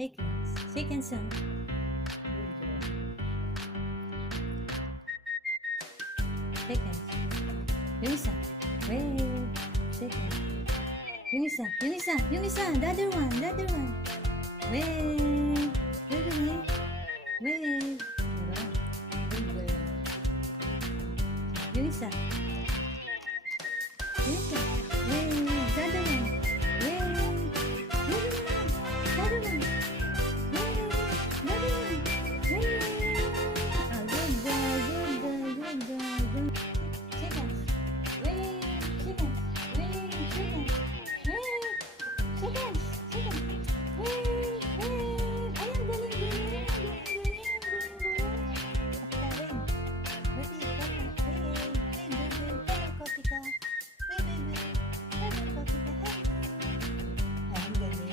Shake hands. Shake hands, son. Shake hands. Yunisa. Wave. Shake hands. Yunisa. Yunisa. Yunisa. The other one. The other one. Wave. Very good. Wave. Diba? Good girl. Yunisa.